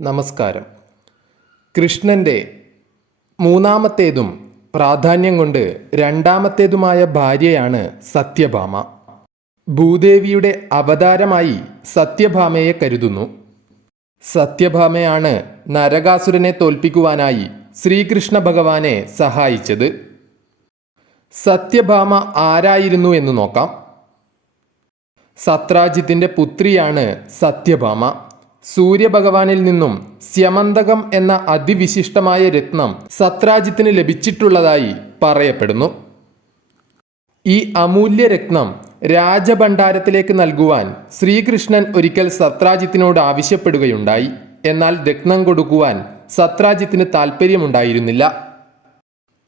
നമസ്കാരം. കൃഷ്ണന്റെ മൂന്നാമത്തേതും പ്രാധാന്യം കൊണ്ട് രണ്ടാമത്തേതുമായ ഭാര്യയാണ് സത്യഭാമ. ഭൂദേവിയുടെ അവതാരമായി സത്യഭാമയെ കരുതുന്നു. സത്യഭാമയാണ് നരകാസുരനെ തോൽപ്പിക്കുവാനായി ശ്രീകൃഷ്ണ ഭഗവാനെ സഹായിച്ചത്. സത്യഭാമ ആരായിരുന്നു എന്ന് നോക്കാം. സത്രാജിത്തിന്റെ പുത്രിയാണ് സത്യഭാമ. സൂര്യഭഗവാനിൽ നിന്നും സ്യമന്തകം എന്ന അതിവിശിഷ്ടമായ രത്നം സത്രാജിത്തിന് ലഭിച്ചിട്ടുള്ളതായി പറയപ്പെടുന്നു. ഈ അമൂല്യ രത്നം രാജഭണ്ഡാരത്തിലേക്ക് നൽകുവാൻ ശ്രീകൃഷ്ണൻ ഒരിക്കൽ സത്രാജിത്തിനോട് ആവശ്യപ്പെടുകയുണ്ടായി. എന്നാൽ രത്നം കൊടുക്കുവാൻ സത്രാജിത്തിന് താല്പര്യമുണ്ടായിരുന്നില്ല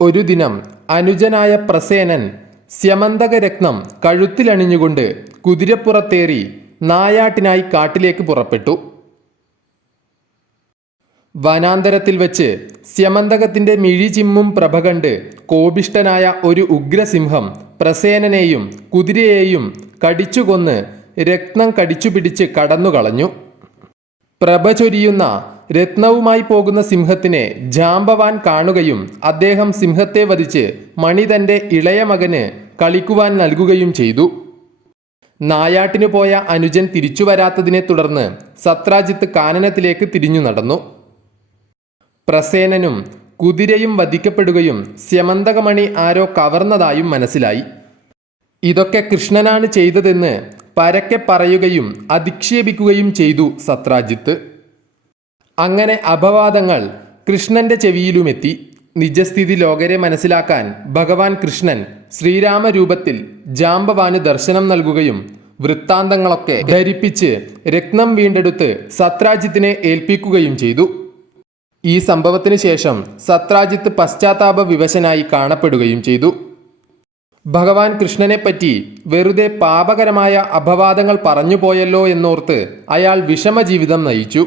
ഒരു ദിനം അനുജനായ പ്രസേനൻ സ്യമന്തക രത്നം കഴുത്തിലണിഞ്ഞുകൊണ്ട് കുതിരപ്പുറത്തേറി നായാട്ടിനായി കാട്ടിലേക്ക് പുറപ്പെട്ടു. വനാന്തരത്തിൽ വെച്ച് സ്യമന്തകത്തിന്റെ മിഴിചിമ്മും പ്രഭ കണ്ട് കോപിഷ്ടനായ ഒരു ഉഗ്രസിംഹം പ്രസേനനെയും കുതിരയെയും കടിച്ചുകൊന്ന് രത്നം കടിച്ചുപിടിച്ച് കടന്നുകളഞ്ഞു. പ്രഭ ചൊരിയുന്ന രത്നവുമായി പോകുന്ന സിംഹത്തിനെ ജാമ്പവാൻ കാണുകയും അദ്ദേഹം സിംഹത്തെ വധിച്ച് മണി തന്റെ ഇളയ മകന് കളിക്കുവാൻ നൽകുകയും ചെയ്തു. നായാട്ടിനു പോയ അനുജൻ തിരിച്ചു വരാത്തതിനെ തുടർന്ന് സത്രാജിത്ത് കാനനത്തിലേക്ക് തിരിഞ്ഞു നടന്നു. പ്രസേനനും കുതിരയും വധിക്കപ്പെടുകയും സ്യമന്തകമണി ആരോ കവർന്നതായും മനസ്സിലായി. ഇതൊക്കെ കൃഷ്ണനാണ് ചെയ്തതെന്ന് പരക്കെ പറയുകയും അധിക്ഷേപിക്കുകയും ചെയ്തു സത്രാജിത്ത്. അങ്ങനെ അപവാദങ്ങൾ കൃഷ്ണന്റെ ചെവിയിലുമെത്തി. നിജസ്ഥിതി ലോകരെ മനസ്സിലാക്കാൻ ഭഗവാൻ കൃഷ്ണൻ ശ്രീരാമരൂപത്തിൽ ജാമ്പവാന് ദർശനം നൽകുകയും വൃത്താന്തങ്ങളൊക്കെ ധരിപ്പിച്ച് രത്നം വീണ്ടെടുത്ത് സത്രാജിത്തിനെ ഏൽപ്പിക്കുകയും ചെയ്തു. ഈ സംഭവത്തിന് ശേഷം സത്രാജിത്ത് പശ്ചാത്താപ വിവശനായി കാണപ്പെടുകയും ചെയ്തു. ഭഗവാൻ കൃഷ്ണനെപ്പറ്റി വെറുതെ പാപകരമായ അപവാദങ്ങൾ പറഞ്ഞുപോയല്ലോ എന്നോർത്ത് അയാൾ വിഷമജീവിതം നയിച്ചു.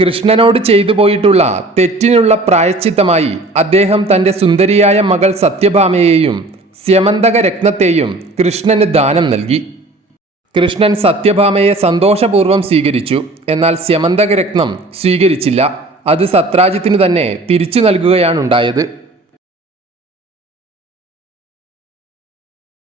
കൃഷ്ണനോട് ചെയ്തു പോയിട്ടുള്ള തെറ്റിനുള്ള പ്രായശ്ചിത്തമായി അദ്ദേഹം തന്റെ സുന്ദരിയായ മകൾ സത്യഭാമയെയും സ്യമന്തക രത്നത്തെയും കൃഷ്ണന് ദാനം നൽകി. കൃഷ്ണൻ സത്യഭാമയെ സന്തോഷപൂർവം സ്വീകരിച്ചു. എന്നാൽ സ്യമന്തക രത്നം സ്വീകരിച്ചില്ല. അത് സത്രാജിത്തിന് തന്നെ തിരിച്ചു നൽകുകയാണുണ്ടായത്.